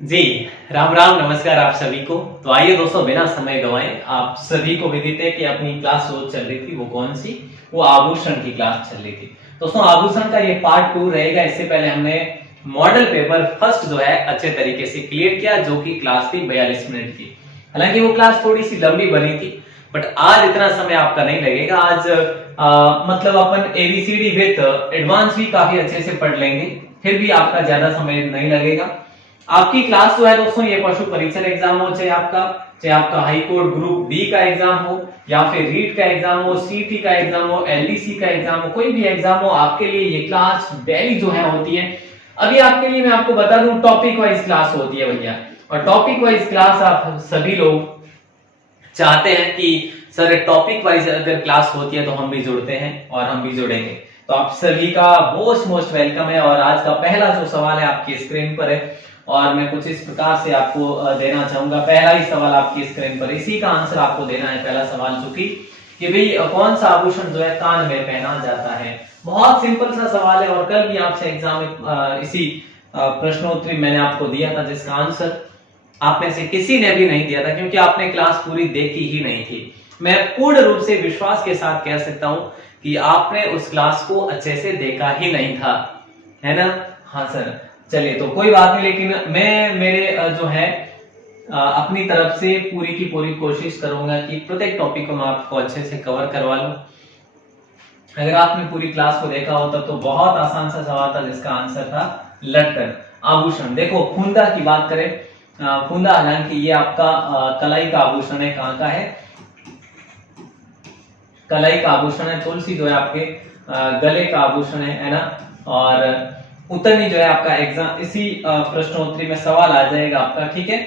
जी, राम राम नमस्कार आप सभी को। तो आइए दोस्तों बिना समय गंवाए आप सभी को विदित है कि अपनी क्लास रोज चल रही थी वो कौन सी, वो आभूषण की क्लास चल रही थी। दोस्तों आभूषण का ये पार्ट 2 रहेगा। इससे पहले हमने मॉडल पेपर फर्स्ट जो है अच्छे तरीके से क्लियर किया, जो कि क्लास थी 42 मिनट की। हालांकि वो क्लास थोड़ी सी लंबी बनी थी, बट आज इतना समय आपका नहीं लगेगा। आज मतलब अपन एबीसीडी विथ एडवांस भी काफी अच्छे से पढ़ लेंगे, फिर भी आपका ज्यादा समय नहीं लगेगा। आपकी क्लास जो है दोस्तों, ये पशु परीक्षण एग्जाम हो, चाहे आपका हाई कोर्ट ग्रुप बी का एग्जाम हो, या फिर रीट का एग्जाम हो, सीटी का एग्जाम हो, एलडीसी का एग्जाम हो, कोई भी एग्जाम हो, आपके लिए ये क्लास डेली जो है होती है। अभी आपके लिए मैं आपको बता दूं, टॉपिक वाइज क्लास होती है भैया। और टॉपिक वाइज क्लास आप सभी लोग चाहते हैं कि सर टॉपिक वाइज अगर क्लास होती है तो हम भी जुड़ते हैं और हम भी जुड़ेंगे। तो आप सभी का मोस्ट वेलकम है। और आज का पहला जो सवाल है आपकी स्क्रीन पर है, और मैं कुछ इस प्रकार से आपको देना चाहूंगा। पहला ही सवाल आपकी स्क्रीन पर, इसी का आंसर आपको देना है। पहला सवाल चूंकि कि भाई कौन सा आभूषण जो है कान में पहना जाता है। बहुत सिंपल सा सवाल है, और कल भी आपसे एग्जाम में इसी प्रश्नोत्तरी मैंने आपको दिया था, जिसका आंसर आप में से किसी ने भी नहीं दिया था, क्योंकि आपने क्लास पूरी देखी ही नहीं थी। मैं पूर्ण रूप से विश्वास के साथ कह सकता हूं कि आपने उस क्लास को अच्छे से देखा ही नहीं था, है ना? हाँ सर, चलिए तो कोई बात नहीं, लेकिन मैं मेरे जो है अपनी तरफ से पूरी की पूरी कोशिश करूंगा कि प्रत्येक टॉपिक को मैं आपको अच्छे से कवर करवा लूं। अगर आपने पूरी क्लास को देखा होता तो बहुत आसान सा सवाल था, जिसका आंसर था लटकन। आभूषण देखो, फूंदा की बात करें, फूंदा हालांकि ये आपका कलाई का आभूषण है। कहाँ का है? कलाई का आभूषण है। तुलसी जो है आपके गले का आभूषण है ना? और उत्तरनी जो है आपका एग्जाम इसी प्रश्नोत्तरी में सवाल आ जाएगा आपका, ठीक है।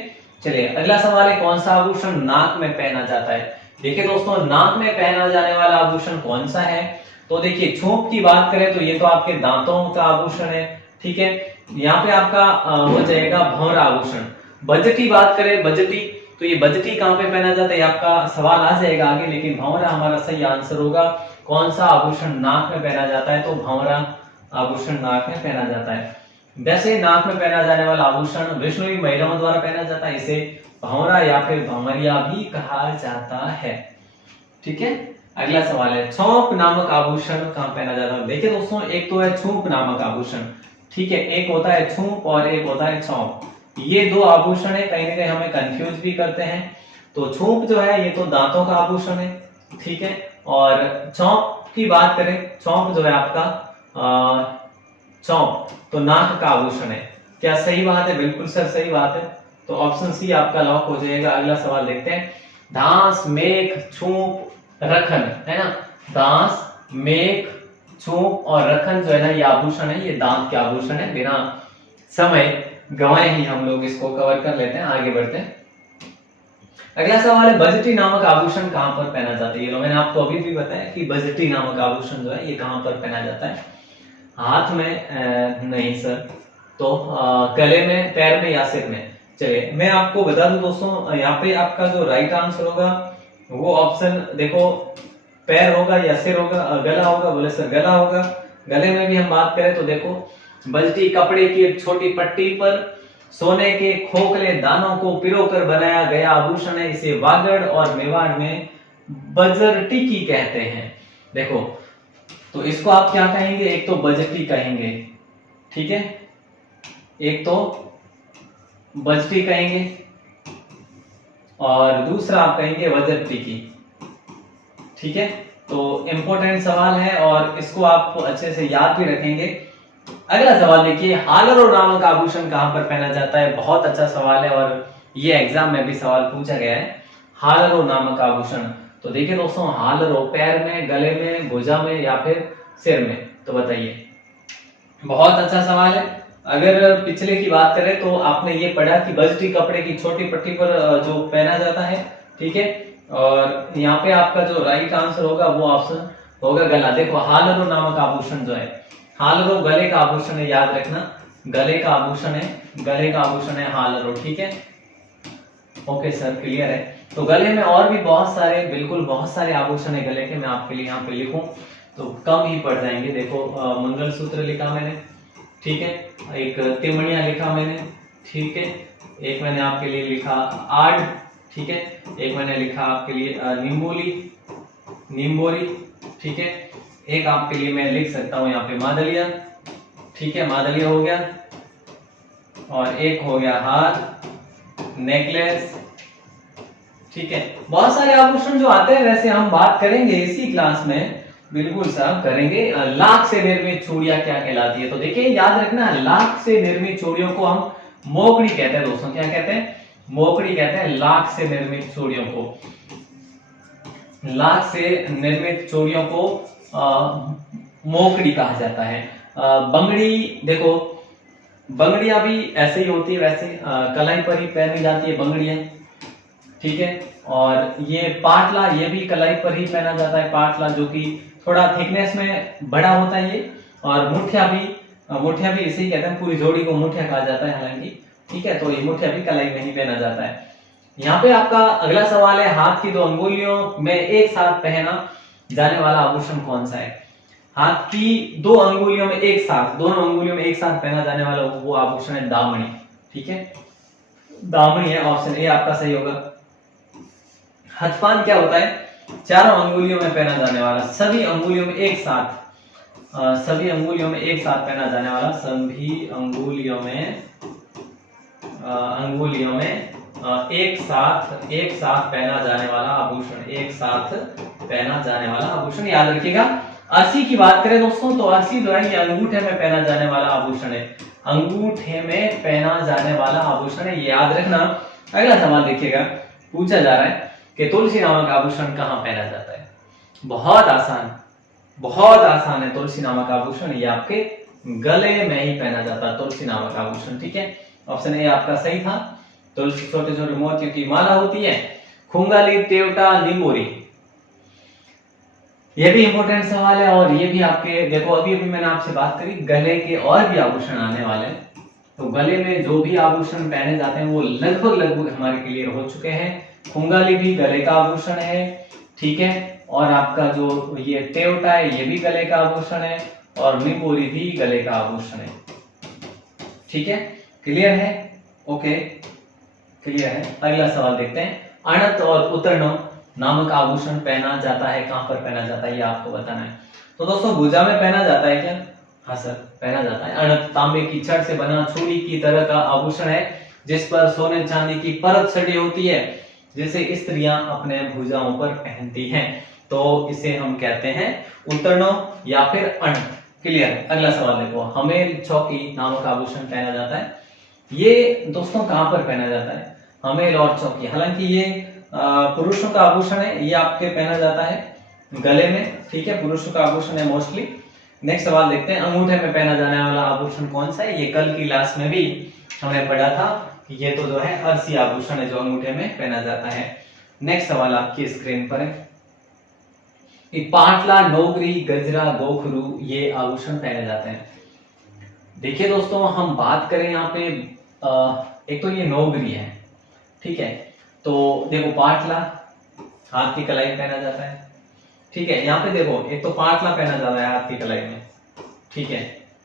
चलिए अगला सवाल है, कौन सा आभूषण नाक में पहना जाता है? देखिए दोस्तों, नाक में पहना जाने वाला आभूषण कौन सा है? तो देखिए, छूप की बात करें तो ये तो आपके दांतों का आभूषण है, ठीक है। यहाँ पे आपका हो जाएगा भंवरा आभूषण। बजटी बात करें, बजटी, तो ये बजटी कहाँ पे पहना जाता है, आपका सवाल आ जाएगा आगे, लेकिन भंवरा हमारा सही आंसर होगा। कौन सा आभूषण नाक में पहना जाता है? तो भंवरा आभूषण नाक में पहना जाता है। वैसे नाक में पहना जाने वाला आभूषण विष्णुई महिलाओं द्वारा पहना जाता है, इसे भंवरा या फिर भंवरिया भी कहा जाता है, ठीक है। अगला सवाल है, छौंक नामक आभूषण कहाँ पहना जाता है? देखिए दोस्तों, एक तो है छूप नामक आभूषण, ठीक है, एक होता है छूप और एक होता है छौंक। ये दो आभूषण है, कहीं ना कहीं हमें कंफ्यूज भी करते हैं। तो छूप जो है ये तो दांतों का आभूषण है, ठीक है। और छौंक की बात करें, छौंक जो है आपका चौंक तो नाक का आभूषण है। क्या सही बात है? बिल्कुल सर, सही बात है। तो ऑप्शन सी आपका लॉक हो जाएगा। अगला सवाल देखते हैं, दांस, मेख, छूप, रखन, है ना? दांस, मेख, छूप और रखन जो है ना, ये आभूषण है, ये दांत के आभूषण है। बिना समय गंवाए ही हम लोग इसको कवर कर लेते हैं, आगे बढ़ते हैं। अगला सवाल है, बजटी नामक आभूषण कहां पर पहना जाता है? ये लो, मैंने आपको अभी भी बताया कि बजटी नामक आभूषण जो है ये कहां पर पहना जाता है? हाथ में नहीं सर, तो गले में, पैर में या सिर में? चलिए मैं आपको बता दूं दोस्तों, यहाँ पे आपका जो राइट आंसर होगा वो ऑप्शन देखो, पैर होगा या सिर होगा, गला होगा? बोले सर गला होगा। गले में भी हम बात करें तो देखो, बजटी कपड़े की एक छोटी पट्टी पर सोने के खोखले दानों को पिरोकर बनाया गया आभूषण है। इसे वागड़ और मेवाड़ में बजरटीकी कहते हैं। देखो, तो इसको आप क्या कहेंगे? एक तो बजटी कहेंगे, ठीक है, एक तो बजटी कहेंगे, और दूसरा आप कहेंगे वजरटीकी, ठीक है। तो इंपॉर्टेंट सवाल है और इसको आप अच्छे से याद भी रखेंगे। अगला सवाल देखिए, हालरो नामक आभूषण कहां पर पहना जाता है? बहुत अच्छा सवाल है और ये एग्जाम में भी सवाल पूछा गया है। हालरो नामक आभूषण, तो देखिए दोस्तों, हालरो पैर में, गले में, भुजा में या फिर सिर में? तो बताइए। बहुत अच्छा सवाल है। अगर पिछले की बात करें तो आपने ये पढ़ा कि बजटी कपड़े की छोटी पट्टी पर जो पहना जाता है, ठीक है। और यहाँ पे आपका जो राइट आंसर होगा वो ऑप्शन होगा गला। देखो, हालरो नामक आभूषण जो है, हालरो गले का आभूषण है, याद रखना, गले का आभूषण है, गले का आभूषण है हालरो, ठीक है। ओके सर, क्लियर है। तो गले में और भी बहुत सारे, बिल्कुल बहुत सारे आभूषण है गले के। मैं आपके लिए यहाँ पे लिखूं तो कम ही पड़ जाएंगे। देखो, मंगलसूत्र लिखा मैंने, ठीक है, एक तिमणिया लिखा मैंने, ठीक है, एक मैंने आपके लिए लिखा आड़, ठीक है, एक मैंने लिखा आपके लिए निम्बोली, निम्बोली, ठीक है, एक आपके लिए मैं लिख सकता हूं यहाँ पे मादलिया, ठीक है, मादलिया हो गया, और एक हो गया हार, नेकलेस, ठीक है। बहुत सारे आभूषण जो आते हैं, वैसे हम बात करेंगे इसी क्लास में, बिल्कुल साहब करेंगे। लाख से निर्मित चूड़ियां क्या कहलाती है, तो देखिए याद रखना, लाख से निर्मित चूड़ियों को हम मोकड़ी कहते हैं दोस्तों। क्या कहते हैं? मोकड़ी कहते हैं लाख से निर्मित चूड़ियों को। लाख से निर्मित चूड़ियों को मोकड़ी कहा जाता है। बंगड़ी, देखो बंगड़ियां भी ऐसे ही होती है, वैसे कलाई पर ही पहनी जाती है बंगड़ियां, ठीक है। और ये पाटला, ये भी कलाई पर ही पहना जाता है पाटला, जो कि थोड़ा थिकनेस में बड़ा होता है ये। और मुठिया भी इसे ही कहते हैं, पूरी जोड़ी को मुठिया कहा जाता है हालांकि, ठीक है। तो ये मुठिया भी कलाई में ही पहना जाता है। यहाँ पे आपका अगला सवाल है, हाथ की 2 अंगुलियों में एक साथ पहना जाने वाला आभूषण कौन सा है? हाथ की 2 अंगुलियों में एक साथ, दोनों अंगुलियों में एक साथ पहना जाने वाला वो आभूषण है दामनी, ठीक है, दामनी है। ऑप्शन ए आपका सही होगा। हथपान क्या होता है? चारों अंगुलियों में पहना जाने वाला, सभी अंगुलियों में एक साथ, सभी अंगुलियों में एक साथ पहना जाने वाला, सभी अंगुलियों में एक साथ पहना जाने वाला आभूषण, एक साथ पहना जाने वाला आभूषण, याद रखिएगा। अर्सी की बात करें दोस्तों, तो अर्सी जो है ये अंगूठे में पहना जाने वाला आभूषण है, अंगूठे में पहना जाने वाला आभूषण है, ये याद रखना। अगला सवाल देखिएगा, पूछा जा रहा है कि तुलसी नामक आभूषण कहाँ पहना जाता है? बहुत आसान है। तुलसी नामक आभूषण ये आपके गले में ही पहना जाता है, तुलसी नामक आभूषण, ठीक है। ऑप्शन ए आपका सही था। तुलसी छोटे छोटे मोतियों की माला होती है। खुंगाली, टेवटा, निंबोरी, ये भी इंपॉर्टेंट सवाल है। और ये भी आपके, देखो अभी मैंने आपसे बात करी गले के और भी आभूषण आने वाले हैं, तो गले में जो भी आभूषण पहने जाते हैं वो लगभग हमारे क्लियर हो चुके हैं। खुंगाली भी गले का आभूषण है, ठीक है। और आपका जो ये टेवटा है ये भी गले का आभूषण है, और निंबोरी भी गले का आभूषण है, ठीक है। क्लियर है? ओके, क्लियर है। अगला सवाल देखते हैं, अणत और उतर्ण नामक आभूषण पहना जाता है, कहां पर पहना जाता है ये आपको बताना है। तो दोस्तों भुजा में पहना जाता है क्या? हाँ सर, पहना जाता है। अणत तांबे की छड़ से बना चूड़ी की तरह का आभूषण है, जिस पर सोने चांदी की परत चढ़ी होती है, जिसे स्त्रियां अपने भुजाओं पर पहनती हैं। तो इसे हम कहते हैं उतर्ण या फिर अणत। क्लियर? अगला सवाल देखो, हमेल चौकी नामक आभूषण पहना जाता है, ये दोस्तों कहां पर पहना जाता है? हमेल और चौकी, हालांकि ये पुरुषों का आभूषण है, ये आपके पहना जाता है गले में, ठीक है, पुरुषों का आभूषण है मोस्टली। नेक्स्ट सवाल देखते हैं, अंगूठे में पहना जाने वाला आभूषण कौन सा है? ये कल की क्लास में भी हमने पढ़ा था कि ये तो जो है अर्सी आभूषण है जो अंगूठे में पहना जाता है। नेक्स्ट सवाल आपकी स्क्रीन पर है, पाटला, नोगरी, गजरा, गोखरू ये आभूषण पहने जाते हैं। देखिए दोस्तों, हम बात करें यहाँ पे एक तो ये नोगरी है, ठीक है। तो देखो पाटला हाथ की कलाई में पहना जाता है, ठीक है। यहाँ पे देखो एक तो पाटला पहना जाता है हाथ की कलाई में, ठीक है,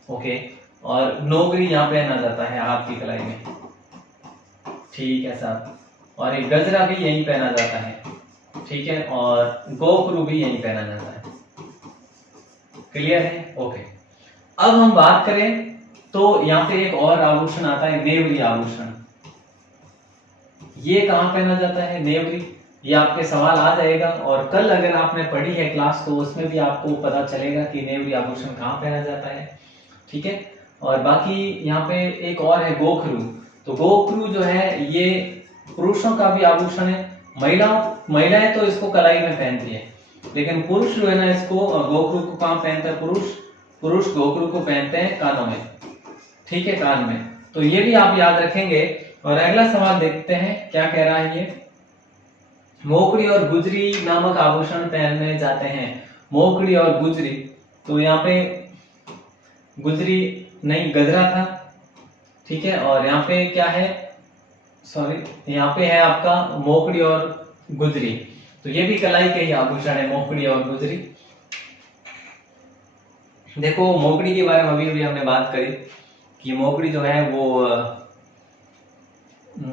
ओके। और नोगरी यहाँ पहना जाता है हाथ की कलाई में, ठीक है साहब। और एक गजरा भी यहीं पहना जाता है, ठीक है। और गोखरू भी यहीं पहना जाता है। क्लियर है? ओके। अब हम बात करें तो यहाँ पे एक और आभूषण आता है, नेवरी आभूषण। ये कहां पहना जाता है? नेवरी। ये आपके सवाल आ जाएगा, और कल अगर आपने पढ़ी है क्लास तो उसमें भी आपको पता चलेगा कि नेवरी आभूषण कहां पहना जाता है, ठीक है। और बाकी यहाँ पे एक और है गोखरू। तो गोखरू जो है ये पुरुषों का भी आभूषण है। महिलाएं तो इसको कलाई में पहनती है, लेकिन पुरुष जो है ना इसको गोखरू को कहां पहनता है? पुरुष गोखरू को पहनते हैं कानों में, ठीक है, कान में। तो ये भी आप याद रखेंगे। और अगला सवाल देखते हैं, क्या कह रहा है ये, मोकड़ी और गुजरी नामक आभूषण पहने जाते हैं। मोकड़ी और गुजरी, तो यहाँ पे गुजरी नहीं गजरा था, ठीक है। और यहाँ पे क्या है, सॉरी, यहाँ पे है आपका मोकड़ी और गुजरी। तो ये भी कलाई के ही आभूषण है, मोकड़ी और गुजरी। देखो मोकड़ी के बारे में अभी हमने बात करी कि मोकड़ी जो है वो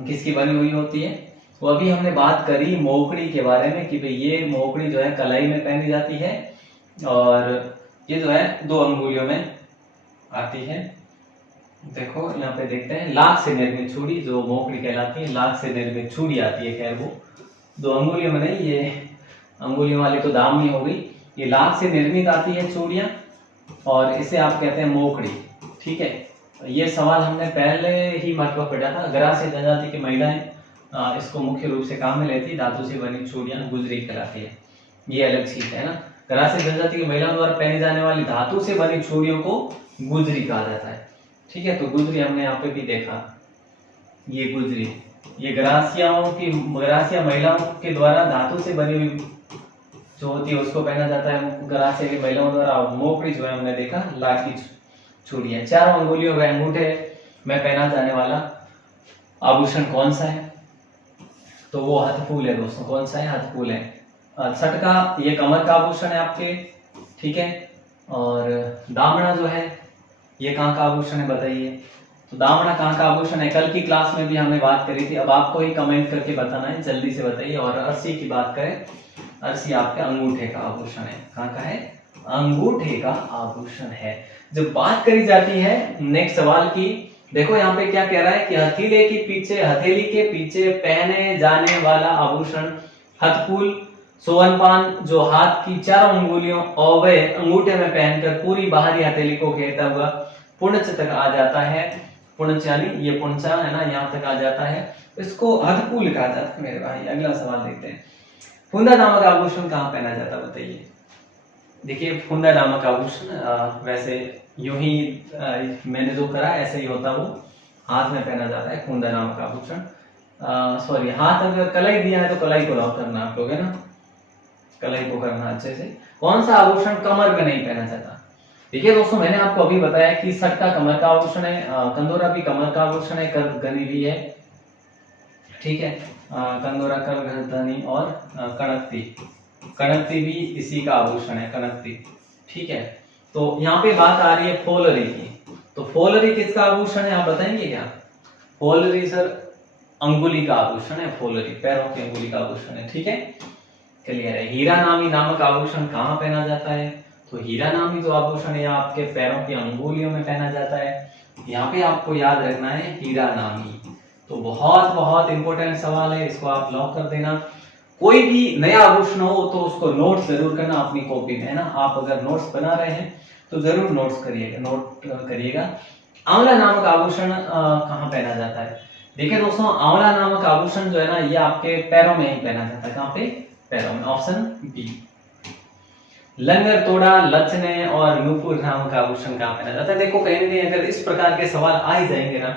किसकी बनी हुई होती है? वो अभी हमने बात करी मोकड़ी के बारे में कि भाई ये मोकड़ी जो है कलाई में पहनी जाती है और ये जो है 2 अंगुलियों में आती है। देखो यहाँ पे देखते हैं, लाख से निर्मित चूड़ी जो मोकड़ी कहलाती है, लाख से निर्मित चूड़ी आती है। खैर वो 2 अंगुलियों में नहीं, ये अंगुलियों वाली तो दामनी हो गई, ये लाख से निर्मित आती है चूड़ियां और इसे आप कहते हैं मोकड़ी। ठीक है, ये सवाल हमने पहले ही मरतबा पढ़ा था। ग्रासीय जनजाति की महिलाएं इसको मुख्य रूप से काम में लेती, धातु से बनी चूड़ियां गुजरी कहलाती है। ये अलग चीज है ना। ग्रासीय जनजाति की महिलाओं द्वारा पहनी जाने वाली धातु से बनी चूड़ियों को गुजरी कहा जाता है। ठीक है, तो गुजरी हमने यहाँ पे भी देखा, ये गुजरी, ये ग्रासिया महिलाओं के द्वारा धातु से बनी हुई जो होती है उसको पहना जाता है ग्रासिया की महिलाओं द्वारा। मोकड़ी जो है हमने देखा लाख की चूड़ियां। 4 अंगुलियों व अंगूठे में पहना जाने वाला आभूषण कौन सा है? तो वो हथफूल है दोस्तों। कौन सा है? हथफूल है। सटका ये कमर का आभूषण है आपके। ठीक है, और दामना जो है ये कहाँ का आभूषण है बताइए? तो दामना कहाँ का आभूषण है? कल की क्लास में भी हमने बात करी थी, अब आपको ही कमेंट करके बताना है, जल्दी से बताइए। और अर्शी की बात करें, अर्शी आपके अंगूठे का आभूषण है। कहाँ का है? अंगूठे का आभूषण है। जब बात करी जाती है नेक्स्ट सवाल की, देखो यहाँ पे क्या कह रहा है कि हथेली के पीछे पहने जाने वाला आभूषण हथफूल सोवनपान जो हाथ की 4 अंगुलियों और वे अंगूठे में पहनकर पूरी बाहरी हथेली को घेरता हुआ पुंछ तक आ जाता है। पुंछ यानी ये पुंछा है ना, यहाँ तक आ जाता है, इसको हथफूल कहा जाता है मेरे भाई। अगला सवाल देखते हैं, फुंदा नामक आभूषण कहाँ पहना जाता है बताइए? देखिए फुंदा नामक आभूषण वैसे यूं ही मैंने जो करा ऐसे ही होता, वो हाथ में पहना जाता है फुंदा नामक आभूषण। सॉरी, हाथ अगर कलाई दिया है तो कलाई को लॉक करना आप लोग, है ना, कलाई को करना अच्छे से। कौन सा आभूषण कमर में नहीं पहना जाता? देखिए दोस्तों, मैंने आपको अभी बताया कि सट्टा कमर का आभूषण है, कंदोरा भी कमर का आभूषण है, करगनी भी है। ठीक है, कंदोरा, करगनी और कणकती भी इसी का आभूषण है, कणकती। ठीक है, तो यहाँ पे बात आ रही है फोलरी की। तो फोलरी किसका आभूषण है आप बताएंगे क्या? फोलरी सर अंगुली का आभूषण है, फोलरी पैरों की अंगुली का आभूषण है। ठीक है, क्लियर है। हीरा नामी नामक आभूषण कहाँ पहना जाता है? तो हीरा नामी जो आभूषण है आपके पैरों की अंगुलियों में पहना जाता है। यहाँ पे आपको याद रखना है हीरा नामी। तो बहुत बहुत इंपॉर्टेंट सवाल है, इसको आप लॉक कर देना। कोई भी नया आभूषण हो तो उसको नोट जरूर करना अपनी कॉपी में, है ना। आप अगर नोट्स बना रहे हैं तो जरूर नोट करिएगा। आंवला नामक आभूषण कहाँ पहना जाता है? देखिए दोस्तों, आंवला नामक आभूषण जो है ना ये आपके पैरों में ही पहना जाता है। कहाँ पे? पैरों में। Option B. लंगर, तोड़ा, लचने और नूपुर नामक आभूषण कहाँ पहना जाता है? देखो कहीं ना कहीं अगर इस प्रकार के सवाल आ ही जाएंगे ना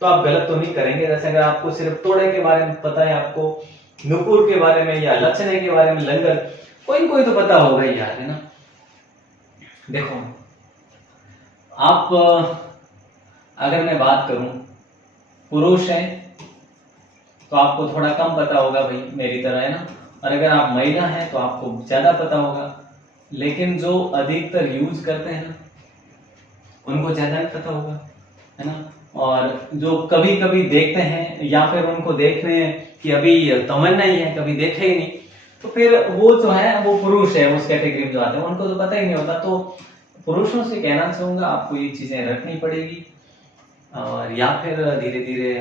तो आप गलत तो नहीं करेंगे। जैसे अगर आपको सिर्फ तोड़े के बारे में पता है, आपको नूपुर के बारे में या लचने के बारे में, लंगर, कोई तो पता होगा ही यार, है ना। देखो आप अगर मैं बात करूं पुरुष है तो आपको थोड़ा कम पता होगा भाई, मेरी तरह, है ना। और अगर आप महिला हैं तो आपको ज्यादा पता होगा, लेकिन जो अधिकतर यूज करते हैं ना उनको ज्यादा नहीं पता होगा, है ना। और जो कभी कभी देखते हैं या फिर उनको देखने की अभी तमन्ना ही है, कभी देखे ही नहीं, तो फिर वो जो है वो पुरुष है, उस कैटेगरी में जो आते हैं उनको तो पता ही नहीं होता। तो पुरुषों से कहना चाहूंगा आपको ये चीजें रखनी पड़ेगी, और या फिर धीरे धीरे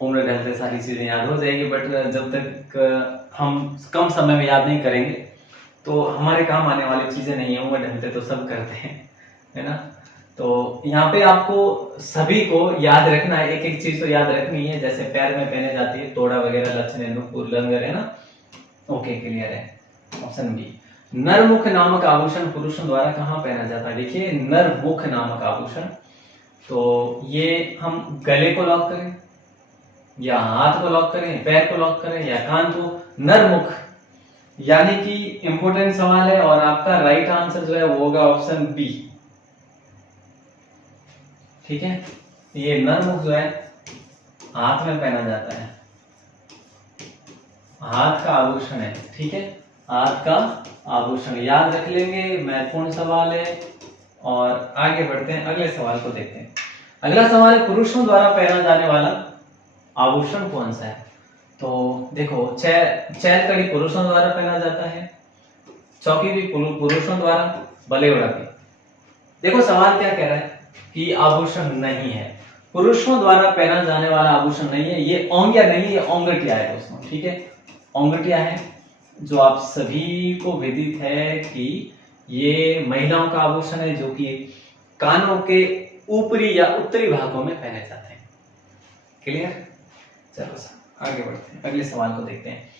उम्र ढलते सारी चीजें याद हो जाएगी। बट जब तक हम कम समय में याद नहीं करेंगे तो हमारे काम आने वाली चीजें नहीं है। उम्र ढलते तो सब करते हैं, है ना। तो यहाँ पे आपको सभी को याद रखना है, एक एक चीज तो याद रखनी है। जैसे पैर में पहने जाती है तोड़ा वगैरह, लचने, नुपुर, लंगर, है ना। ओके, क्लियर है। Option B. नरमुख नामक आभूषण पुरुषों द्वारा कहाँ पहना जाता है? देखिए नरमुख नामक आभूषण, तो ये हम गले को लॉक करें या हाथ को लॉक करें, पैर को लॉक करें या कान को? नरमुख यानी कि इंपोर्टेंट सवाल है और आपका राइट आंसर जो है वो होगा ऑप्शन बी। ठीक है, ये नरमुख जो है हाथ में पहना जाता है, हाथ का आभूषण है। ठीक है, हाथ का आभूषण याद रख लेंगे, महत्वपूर्ण सवाल है। और आगे बढ़ते हैं, अगले सवाल को देखते हैं। अगला सवाल है पुरुषों द्वारा पहना जाने वाला आभूषण कौन सा है? तो देखो, चैल कड़ी पुरुषों द्वारा पहना जाता है, चौकी भी पुरुषों द्वारा, बलेवड़ा भी। देखो सवाल क्या कह रहा है कि आभूषण नहीं है, पुरुषों द्वारा पहना जाने वाला आभूषण नहीं है, ये औंगिया नहीं है, ये औंगटिया है दोस्तों। ठीक है, औंगटिया है जो आप सभी को विदित है कि ये महिलाओं का आभूषण है, जो कि कानों के ऊपरी या उत्तरी भागों में पहने जाते हैं। क्लियर? चलो सर आगे बढ़ते हैं, अगले सवाल को देखते हैं।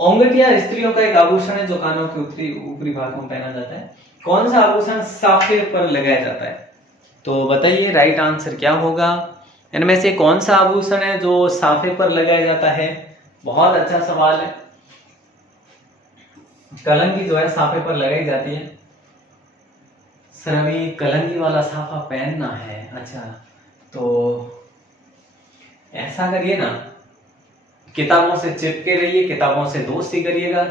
औंगटिया स्त्रियों का एक आभूषण है जो कानों के ऊपरी भागों में पहना जाता है। कौन सा आभूषण साफे पर लगाया जाता है? तो बताइए राइट आंसर क्या होगा? इनमें से कौन सा आभूषण है जो साफे पर लगाया जाता है? बहुत अच्छा सवाल है। कलंगी जो है साफे पर लगाई जाती है। सर अभी कलंगी वाला साफा पहनना है, अच्छा तो ऐसा करिए ना, किताबों से चिपके रहिए, किताबों से दोस्ती करिएगा,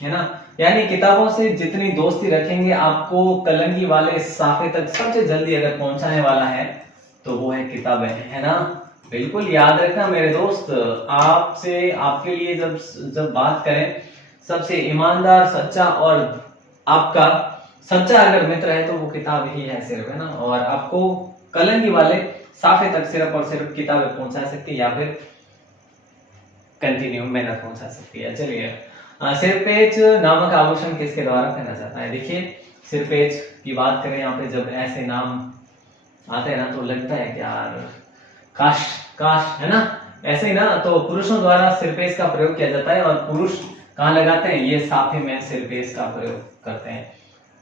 है ना। यानी किताबों से जितनी दोस्ती रखेंगे, आपको कलंगी वाले साफे तक सबसे जल्दी अगर पहुंचाने वाला है तो वो है किताबें, है ना। बिल्कुल याद रखना मेरे दोस्त, आपसे आपके लिए जब बात करें, सबसे ईमानदार, सच्चा और आपका सच्चा अगर मित्र है तो वो किताब ही है सिर्फ, है ना। और आपको कलंगी वाले साफे तक सिर्फ और सिर्फ किताबें पहुंचा सकती है या फिर कंटिन्यू मेहनत पहुंचा सकती है। चलिए, सिरपेच नामक आभूषण किसके द्वारा पहना जाता है? देखिए, सिरपेच की बात करें, यहाँ पे जब ऐसे नाम आते हैं ना तो लगता है कि यार काश काश, है ना, ऐसे ही ना। तो पुरुषों द्वारा सिरपेच का प्रयोग किया जाता है, और पुरुष कहाँ लगाते हैं? ये साफे में सिरपेच का प्रयोग करते हैं,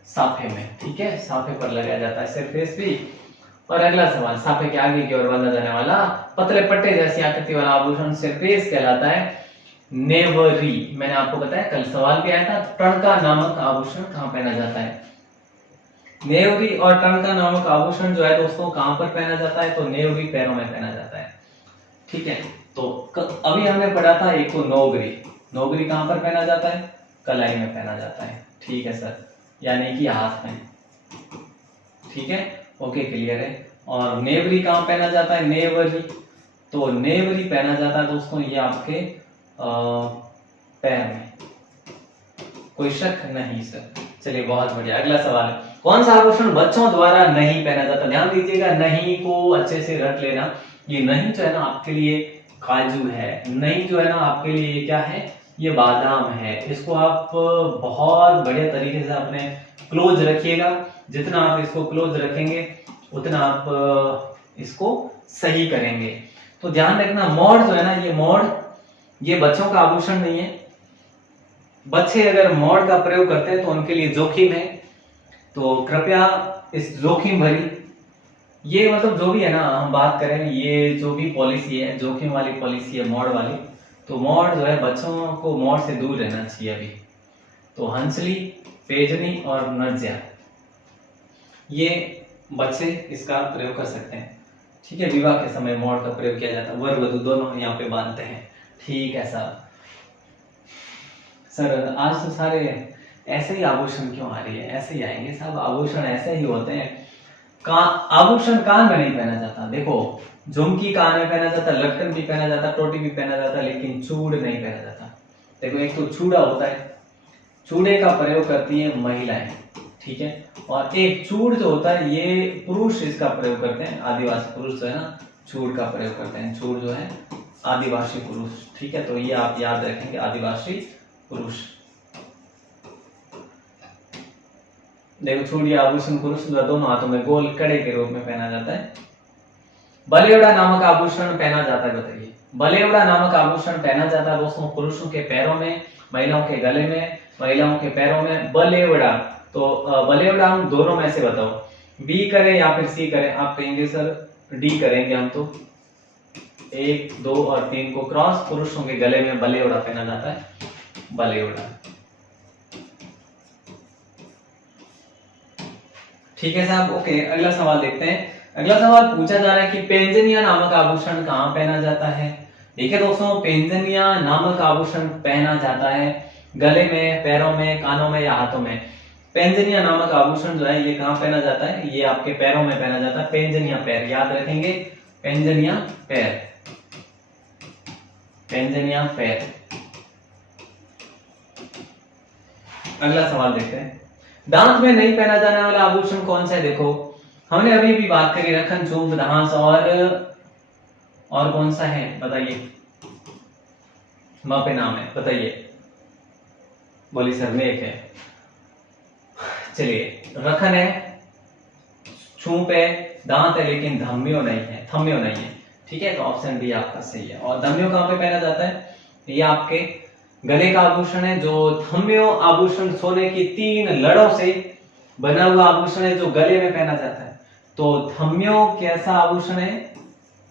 साफे में। ठीक है, साफे पर लगाया जाता है सिरपेच भी। और अगला सवाल, साफे के आगे की ओर बांधा जाने वाला पतले पट्टे जैसी आकृति वाला आभूषण सिरपेच कहलाता है नेवरी। मैंने आपको बताया, कल सवाल भी आया था, टणका नामक आभूषण कहाँ पहना जाता है? नेवरी और टणका नामक आभूषण जो है दोस्तों कहां पर पहना जाता है? तो नेवरी पैरों में पहना जाता है। ठीक है, तो अभी हमने पढ़ा था एक तो नौगरी। नौगरी कहां पर पहना जाता है? कलाई में पहना जाता है। ठीक है सर, यानी कि हाथ में। ठीक है, ओके क्लियर है। और नेवरी कहां पहना जाता है? नेवरी, तो नेवरी पहना जाता है दोस्तों ये आपके पैर में, कोई शक नहीं सर। चलिए बहुत बढ़िया, अगला सवाल, कौन सा आभूषण बच्चों द्वारा नहीं पहना जाता? ध्यान दीजिएगा, नहीं को अच्छे से रट लेना। ये नहीं जो है ना आपके लिए काजू है, नहीं जो है ना आपके लिए ये क्या है? ये बादाम है। इसको आप बहुत बढ़िया तरीके से अपने क्लोज रखिएगा। जितना आप इसको क्लोज रखेंगे उतना आप इसको सही करेंगे। तो ध्यान रखना, मोड़ जो है ना, ये मोड़ ये बच्चों का आभूषण नहीं है। बच्चे अगर मोड़ का प्रयोग करते हैं तो उनके लिए जोखिम है, तो कृपया इस जोखिम भरी, ये मतलब जो भी है ना हम बात करें, ये जो भी पॉलिसी है जोखिम वाली पॉलिसी है, मोड़ वाली, तो मोड़ जो है बच्चों को मोड़ से दूर रहना चाहिए अभी। तो हंसली, पेजनी और नर्जिया, ये बच्चे इसका प्रयोग कर सकते हैं। ठीक है, विवाह के समय मोड़ का प्रयोग किया जाता है, वर वधू दोनों यहाँ पे बांधते हैं। ठीक है सर आज तो सारे ऐसे ही आभूषण क्यों आ रही है? ऐसे ही आएंगे सब आभूषण, ऐसे ही होते हैं। आभूषण कान में नहीं पहना जाता। देखो, झुमकी कान में पहना जाता, लटकन भी पहना जाता, टोटी भी पहना जाता, लेकिन चूड़ नहीं पहना जाता। देखो, एक तो चूड़ा होता है, चूड़े का प्रयोग करती है महिलाएं। ठीक है, और एक चूड़ जो होता है ये पुरुष इसका प्रयोग करते हैं, आदिवासी पुरुष जो है ना चूड़ का प्रयोग करते हैं। चूड़ जो है आदिवासी पुरुष। ठीक है, तो ये आप याद रखेंगे, आदिवासी पुरुष। देखो, चूड़ी आभूषण पुरुष दोनों हाथों में गोल कड़े के रूप में पहना जाता है। बलेवड़ा नामक आभूषण पहना जाता है, बताइए। बलेवड़ा नामक आभूषण पहना जाता है दोस्तों पुरुषों के पैरों में, महिलाओं के गले में, महिलाओं के पैरों में। बलेवड़ा, तो बलेवड़ा हम दोनों में से बताओ, बी करें या फिर सी करें? आप कहेंगे सर डी करेंगे हम, तो 1, 2 और 3 को क्रॉस, पुरुषों के गले में बलेवड़ा पहना जाता है, बलेवड़ा। ठीक है साहब, ओके। अगला सवाल देखते हैं। अगला सवाल पूछा जा रहा है कि पेंजनिया नामक आभूषण कहाँ पहना जाता है? देखिए दोस्तों, पेंजनिया नामक आभूषण पहना जाता है गले में, पैरों में, कानों में या हाथों में। पेंजनिया नामक आभूषण जो है ये कहाँ पहना जाता है? ये आपके पैरों में पहना जाता है। पेंजनिया पैर, याद रखेंगे, पेंजनिया पैर। पैंजनिया पैर। अगला सवाल देखते हैं, दांत में नहीं पहना जाने वाला आभूषण कौन सा है? देखो हमने अभी भी बात करी रखन, चूंब, धांस और कौन सा है बताइए? मापे नाम है, बताइए। बोली सर में एक है। चलिए, रखन है, छूप है, दांत है, लेकिन धम्मियों नहीं है, थम्मियों नहीं है। ठीक है, तो ऑप्शन बी आपका सही है। और धम्मियों कहां पे पहना जाता है? ये आपके गले का आभूषण है। जो थम्मियों आभूषण सोने की 3 लड़ों से बना हुआ आभूषण है, जो गले में पहना जाता है। तो थम्मियों कैसा आभूषण है?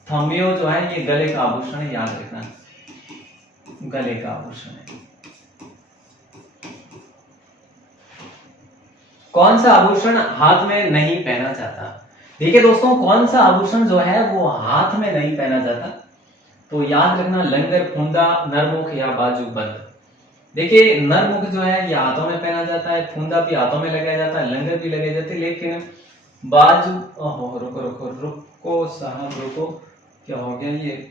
थम्मियों जो है ये गले का आभूषण है, याद रखना, गले का आभूषण है। कौन सा आभूषण हाथ में नहीं पहना जाता? देखिए दोस्तों, कौन सा आभूषण जो है वो हाथ में नहीं पहना जाता? तो याद रखना, लंगर, फूंदा, नरमुख या बाजूबंद। देखिए नरमुख जो है ये हाथों में पहना जाता है, फूंदा भी हाथों में लगाया जाता है, लंगर भी लगाई जाती है, लेकिन बाजू, ओहो रुको रुको रुको साहब रुको, क्या हो गया ये?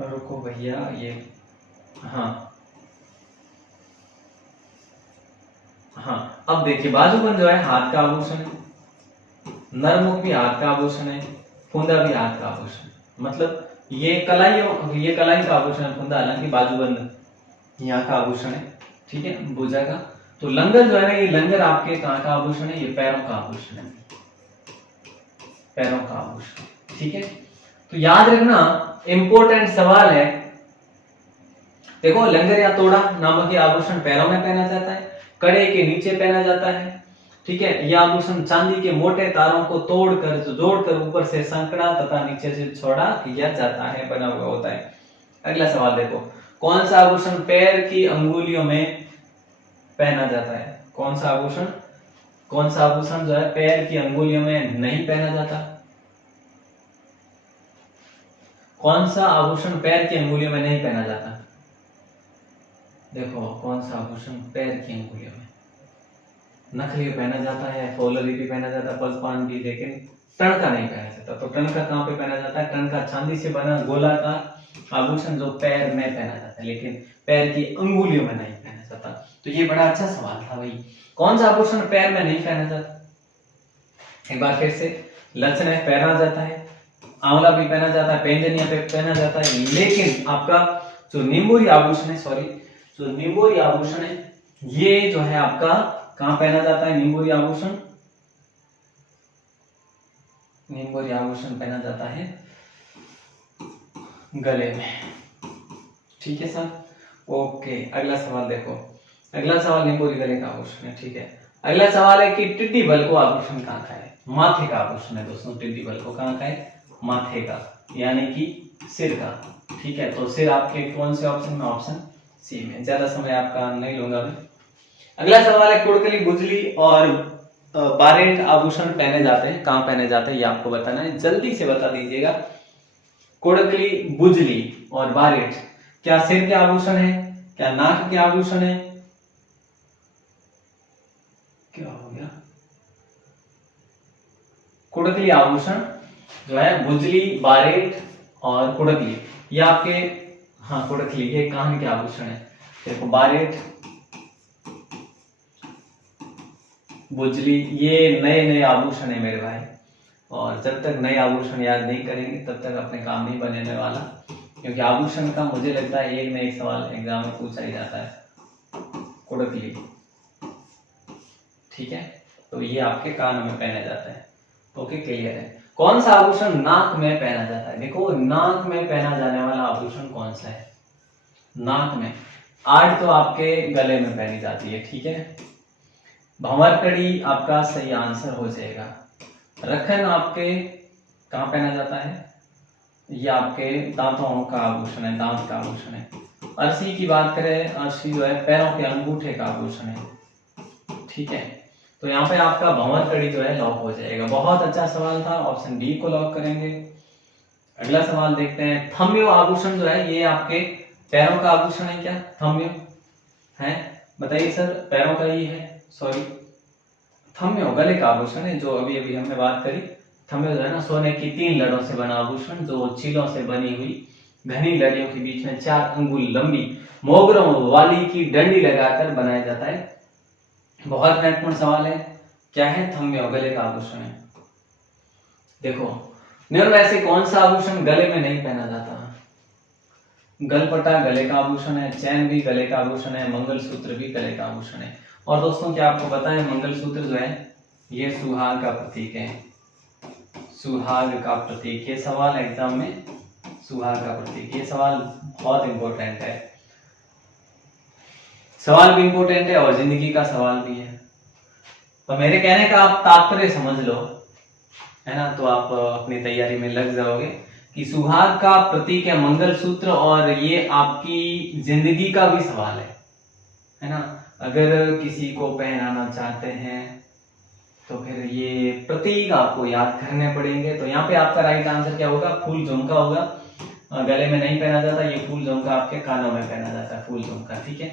रुको भैया, ये हाँ हाँ, अब देखिए बाजूबंद जो है हाथ का आभूषण है, नरमुख भी हाथ का आभूषण है, फूंदा भी हाथ का आभूषण है। मतलब ये कलाई का आभूषण है फूंदा, हालांकि बाजूबंद यहाँ का आभूषण है। ठीक है, भुजा का। तो लंगर जो है ना, ये लंगर आपके कहाँ का आभूषण है? ये पैरों का आभूषण है, पैरों का आभूषण। ठीक है, तो याद रखना, इंपॉर्टेंट सवाल है। देखो लंगर या तोड़ा नामक ये आभूषण पैरों में पहना जाता है, कड़े के नीचे पहना जाता है। ठीक है, यह आभूषण चांदी के मोटे तारों को तोड़कर जोड़कर ऊपर से संकड़ा तथा नीचे से छोड़ा किया जाता है, बना हुआ होता है। अगला सवाल देखो, कौन सा आभूषण पैर की अंगुलियों में पहना जाता है? कौन सा आभूषण जो है पैर की अंगुलियों में नहीं पहना जाता? कौन सा आभूषण पैर की अंगुलियों में नहीं पहना जाता? देखो कौन सा आभूषण पैर की अंगुलियों में? नखली पहना जाता है, फौलरी भी पहना जाता है, पल्सपान भी, लेकिन टणका नहीं पहना जाता। तो टणका कहाँ पे पहना जाता है? टणका चांदी से बना गोलाकार आभूषण जो पैर में पहना जाता है, लेकिन पैर की अंगुलियों में नहीं पहना जाता। तो ये बड़ा अच्छा सवाल था भाई, कौन सा आभूषण पैर में नहीं पहना जाता? एक बार फिर से, लक्षण है पहना जाता है, आंवला भी पहना जाता है, पैंजनिया पे पहना जाता है, लेकिन आपका जो निम्बोरी आभूषण है, ये जो है आपका कहां पहना जाता है? निम्बोरी आभूषण पहना जाता है गले में। ठीक है सर, ओके। अगला सवाल देखो, अगला सवाल निम्बोरी गले का आभूषण है। ठीक है, अगला सवाल है कि टिड्डी बल को आभूषण कहां का है? माथे का आभूषण है दोस्तों। टिड्डी बल को कहां का है? माथे का, यानी कि सिर का। ठीक है, तो सिर आपके कौन से ऑप्शन में? ऑप्शन सी में। ज्यादा समय आपका नहीं लूंगा मैं। अगला सवाल है, कुड़कली, बुजली और बारेट आभूषण पहने जाते हैं, कहां पहने जाते हैं ये आपको बताना है, जल्दी से बता दीजिएगा। कुड़कली, बुजली और बारेट क्या सिर के आभूषण है? क्या नाक के आभूषण है? क्या हो गया? कुड़कली आभूषण जो है, बुजली, बारेट और कुड़कली, ये आपके, हाँ कुड़कली ये कान के आभूषण है। देखो बारेट, बुजली, ये नए नए आभूषण है मेरे भाई, और जब तक नए आभूषण याद नहीं करेंगे तब तक अपने काम नहीं बनने वाला, क्योंकि आभूषण का मुझे लगता है एक न एक सवाल एग्जाम में पूछा ही जाता है। कुड़कली, ठीक है, तो ये आपके कान में पहना जाता है। ओके, क्लियर है। कौन सा आभूषण नाक में पहना जाता है? देखो नाक में पहना जाने वाला आभूषण कौन सा है? नाक में आठ तो आपके गले में पहनी जाती है। ठीक है, भंवरकड़ी आपका सही आंसर हो जाएगा। रखन आपके कहां पहना जाता है? ये आपके दांतों का आभूषण है, दांत का आभूषण है। अरसी की बात करें, अरसी जो है पैरों के अंगूठे का आभूषण है। ठीक है, तो यहाँ पे आपका भंवरकड़ी जो है लॉक हो जाएगा। बहुत अच्छा सवाल था, ऑप्शन डी को लॉक करेंगे। अगला सवाल देखते हैं, थम्मियो आभूषण जो है ये आपके पैरों का आभूषण है क्या? थम्मियो है, बताइए सर। पैरों का ही है, सॉरी, थम्मियो गले का आभूषण है, जो अभी अभी हमने बात करी। थम्मियो जो है ना, सोने की 3 लड़ों से बना आभूषण, जो चीलों से बनी हुई घनी लड़ियों के बीच में 4 अंगुल लंबी मोगरों वाली की डंडी लगाकर बनाया जाता है। बहुत महत्वपूर्ण सवाल है, क्या है? थम्य, गले का आभूषण है। देखो, निम्न में से कौन सा आभूषण गले में नहीं पहना जाता? गलपटा गले का आभूषण है, चैन भी गले का आभूषण है, मंगलसूत्र भी गले का आभूषण है। और दोस्तों क्या आपको पता है, मंगलसूत्र जो है ये सुहाग का प्रतीक है। सुहाग का प्रतीक, ये सवाल एग्जाम में, सुहाग का प्रतीक, ये सवाल बहुत इंपॉर्टेंट है। सवाल भी इंपॉर्टेंट है और जिंदगी का सवाल भी है। तो मेरे कहने का आप तात्पर्य समझ लो, है ना? तो आप अपनी तैयारी में लग जाओगे कि सुहाग का प्रतीक है मंगलसूत्र, और ये आपकी जिंदगी का भी सवाल है ना? अगर किसी को पहनाना चाहते हैं तो फिर ये प्रतीक आपको याद करने पड़ेंगे। तो यहाँ पे आपका राइट आंसर क्या होगा? फूल झुमका होगा। गले में नहीं पहना जाता, ये फूल झुमका आपके कानों में पहना जाता है, फूल झुमका। ठीक है,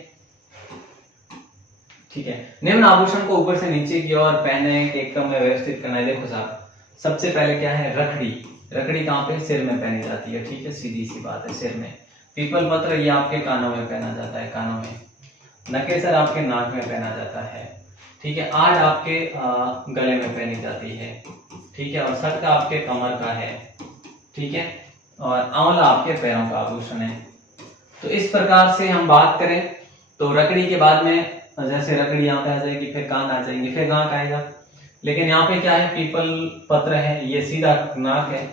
ठीक है। निम्न आभूषण को ऊपर से नीचे की ओर पहने के क्रम में व्यवस्थित करना है। देखो साहब, सबसे पहले क्या है? रखड़ी। रखड़ी कहाँ पे? सिर में पहनी जाती है। ठीक है, सीधी सी बात है, सिर में। पीपल पत्र ये आपके कानों में पहना जाता है, कानों में। नकेसर आपके नाक में पहना जाता है। ठीक है, आड़ आपके गले में पहनी जाती है। ठीक है, और सटका आपके कमर का है। ठीक है, और आंवला आपके पैरों का आभूषण है। तो इस प्रकार से हम बात करें तो रकड़ी के बाद में, जैसे रकड़ी यहाँ पे आ जाएगी, फिर कान आ जाएंगे, फिर नाक आएगा। लेकिन यहाँ पे क्या है? पीपल पत्र है, ये सीधा नाक है,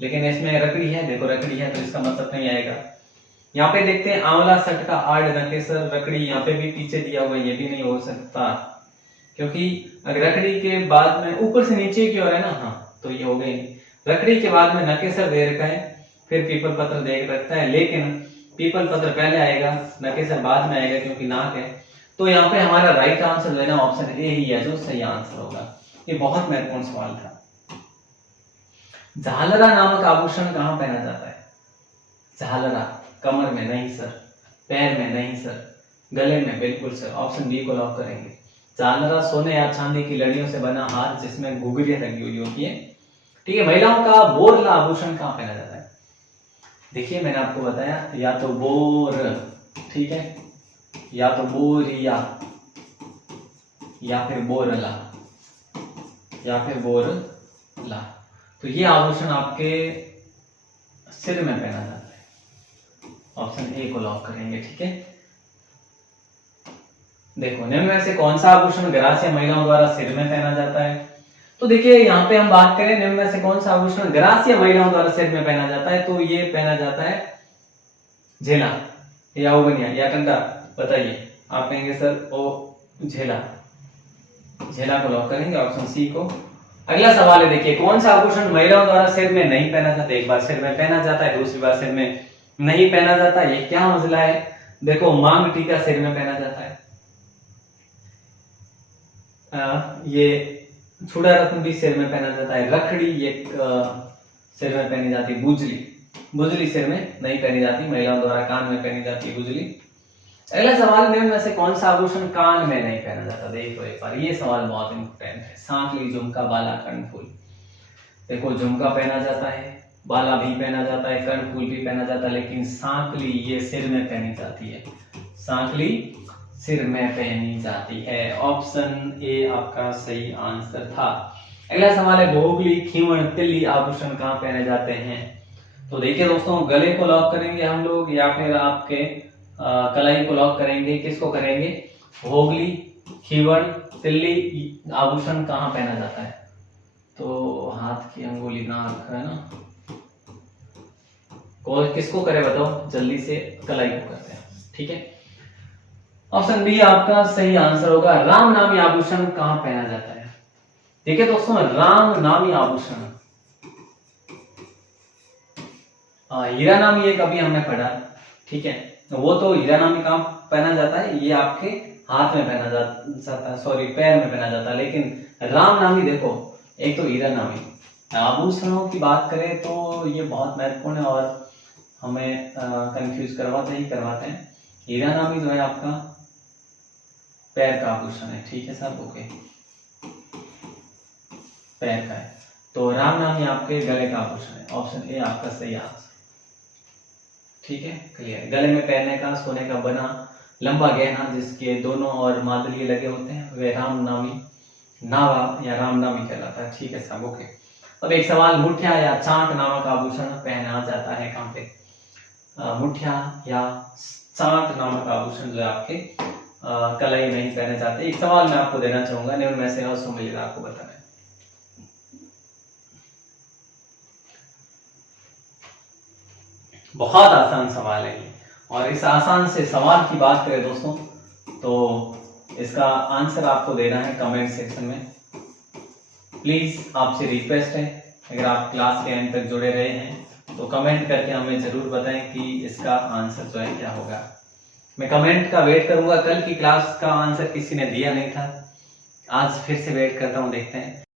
लेकिन इसमें रकड़ी है। देखो रकड़ी है तो इसका मतलब नहीं आएगा। यहाँ पे देखते हैं आंवला, सटका, आड़, नकेसर, रकड़ी, यहाँ पे भी पीछे दिया हुआ, ये भी नहीं हो सकता, क्योंकि अगर रकड़ी के बाद में ऊपर से नीचे की ओर है ना, हाँ, तो ये हो गई। रकड़ी के बाद में नकेसर दे रखा है, फिर पीपल पत्र दे रखता है, लेकिन पीपल पत्र पहले आएगा, नकेसर बाद में आएगा, क्योंकि नाक है। तो यहाँ पे हमारा राइट आंसर जो है ना, ऑप्शन ए ही है जो सही आंसर होगा। ये बहुत महत्वपूर्ण सवाल था। झालरा नामक आभूषण कहाँ पहना जाता है? झालरा, कमर में नहीं सर, पैर में नहीं सर, गले में बिल्कुल सर। ऑप्शन बी को लॉक करेंगे। झालरा सोने या चांदी की लड़ियों से बना हार जिसमें घुघरियां लगी हुई होती है। ठीक है, महिलाओं का बोरला आभूषण कहाँ पहना जाता है? देखिए मैंने आपको बताया, या तो बोर, ठीक है, या तो बोरिया, या फिर बोरला, या फिर बोरला। तो ये आभूषण आपके सिर में पहना जाता है। ऑप्शन ए को लॉक करेंगे। ठीक है, देखो निम्न में से कौन सा आभूषण ग्रास्य महिलाओं द्वारा सिर में पहना जाता है? तो देखिए यहाँ पे हम बात करें निम्न में से कौन सा आभूषण ग्रास्य महिलाओं द्वारा सिर में पहना जाता है, तो ये पहना जाता है झेला या उगनिया या कंडा। बताइए, आप कहेंगे सर ओ झेला, झेला को लॉक करेंगे, ऑप्शन सी को। अगला सवाल है, देखिए कौन सा आभूषण महिलाओं द्वारा सिर में नहीं पहना जाता? एक बार सिर में पहना जाता है, दूसरी बार सिर में नहीं पहना जाता। ये क्या मसला है? देखो मांग टीका सिर में पहना जाता है, ये छुड़ा रत्न भी सिर में पहना जाता है, रखड़ी ये सिर में पहनी जाती है, बुजली, बुजली सिर में नहीं पहनी जाती, महिलाओं द्वारा कान में पहनी जाती है बुजली। अगला सवाल, निम्न में से कौन सा आभूषण कान में नहीं पहना जाता? देखो एक बार, ये सवाल बहुत इंपॉर्टेंट है। सांकली, झुमका, बाला, कर्णफूल। देखो झुमका पहना जाता है, बाला भी पहना जाता है, कर्णफूल भी पहना जाता है, लेकिन सांकली ये सिर में पहनी जाती है, सांकली सिर में पहनी जाती है। ऑप्शन ए आपका सही आंसर था। अगला सवाल है, भोगली, खीवण, तिल्ली आभूषण कहाँ पहने जाते हैं? तो देखिए दोस्तों, गले को लॉक करेंगे हम लोग, या फिर आपके कलाई को लॉक करेंगे। किसको करेंगे? भोगली, खीवण, तिल्ली आभूषण कहाँ पहना जाता है? तो हाथ की अंगुली, नाक, है ना, किसको करे बताओ जल्दी से? कलाई को करते हैं। ठीक है, ऑप्शन बी आपका सही आंसर होगा। राम नामी आभूषण कहाँ पहना जाता है? देखिए दोस्तों, राम नामी आभूषण, हीरा नामी एक अभी हमने पढ़ा, ठीक है, वो तो हीरा नामी कहाँ पहना जाता है? ये आपके हाथ में पहना जाता है, सॉरी पैर में पहना जाता है। लेकिन राम नामी देखो, एक तो हीरा नामी। आभूषणों की बात करें तो ये बहुत महत्वपूर्ण है और हमें कंफ्यूज करवाते हैं। हीरा नामी जो है आपका पैर का आभूषण है, ठीक है सर, ओके, पैर का है। तो राम नामी आपके गले का आभूषण है। ऑप्शन ए आपका सही आंसर। ठीक है, क्लियर। गले में पहनने का सोने का बना लंबा गहना जिसके दोनों ओर मादुलिये लगे होते हैं वे रामनामी नावा या रामनामी कहलाता है। ठीक है साहब, ओके। अब एक सवाल, मुठिया या चांट नामक आभूषण पहना जाता है कहाँ पे? मुठिया या चांट नामक आभूषण जो है आपके कलाई में ही पहने जाते हैं। एक सवाल मैं आपको देना चाहूंगा, निम्न में से असुमिलित आपको बताना है। बहुत आसान सवाल है ये, और इस आसान से सवाल की बात करें दोस्तों तो इसका आंसर आपको देना है कमेंट सेक्शन में। प्लीज आपसे रिक्वेस्ट है, अगर आप क्लास के एंड तक जुड़े रहे हैं तो कमेंट करके हमें जरूर बताएं कि इसका आंसर जो है क्या होगा। मैं कमेंट का वेट करूंगा। कल की क्लास का आंसर किसी ने दिया नहीं था, आज फिर से वेट करता हूं, देखते हैं।